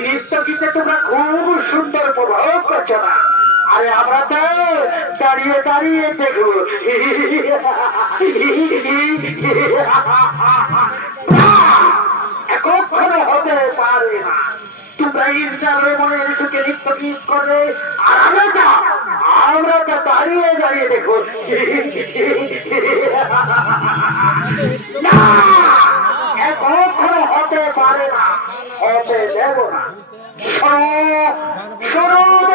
নৃত্য গীতে। তোমরা খুব সুন্দর উপভোগ করছ না। হতে পারে না। তোমরা ইসরায়েলের মনে সুখে নৃত্য গীত করবে, আর আমরা আমরা তো দাঁড়িয়ে দাঁড়িয়ে দেখো। হতে পারে না হতে দেব না। শোনো